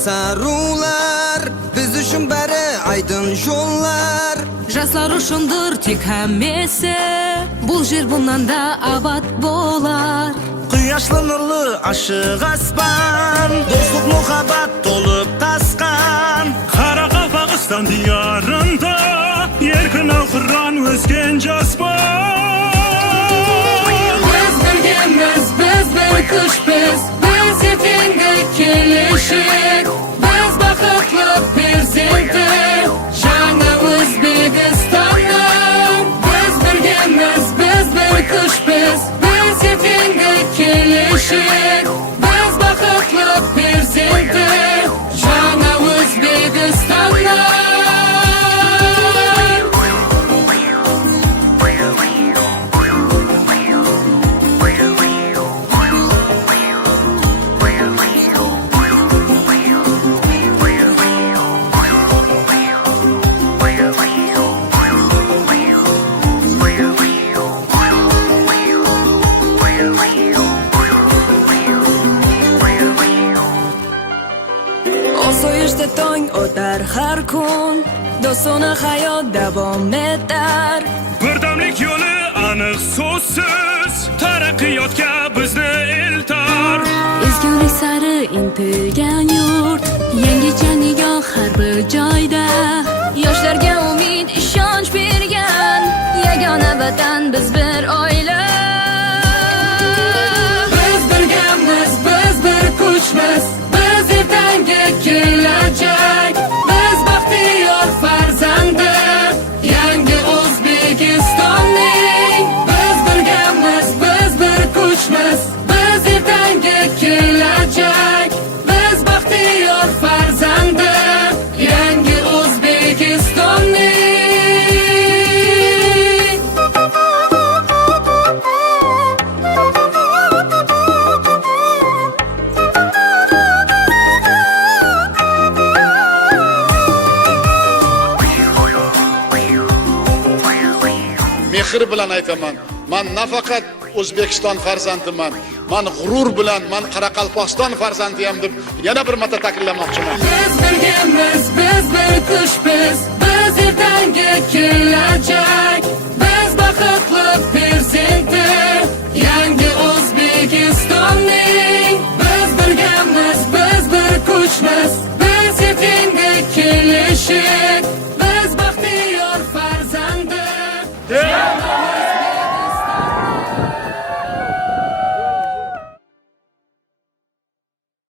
tasarrular, biz uchun bari aydın yo'llar. Jaslar uchundir tek hammasi, bu yer bundan da abad bo'lar. Quyoshli nurli ashiq aspan, do'stlik muhabbat to'lib tasqan. Qara Qafaqiston diyorida erkin oxiron o'sgan jasbon. Biz birgamiz, biz bir kuchmiz, biz yetinga kelishik. Biz baxtli prezidenti yangi O'zbekistonning. Biz birgamiz, biz bir kuchmiz, biz yetinga kelishik. Biz baxtli prezidenti yangi O'zbekistonning. Osoyishta tong o'tar har kun, dostona hayot davom etar. Birdamlik yo'li aniq so'zsiz, taraqqiyotga bizni eltar. Ezgulik sari intilgan yurt, yangicha nigoh har bir joyda. Yoshlarga umid, ishonch bergan yagona vatan biz bir oila. Biz birgamiz, biz bir kuchmiz, biz ertangi kelajak. Biz baxtiyor farzandi yangi O'zbekistonning. Biz birgamiz, biz bir kuchmiz, biz ertangi kelajak. Biz baxtiyor farzandi yangi O'zbekistonning. Mehr bilan aytaman, men nafaqat O'zbekiston farzandiman, men g'urur bilan men Qoraqalpog'iston farzandiyam deb yana bir marta ta'kidlamoqchiman. Biz birgamiz, biz bir kuchmiz, biz ertangi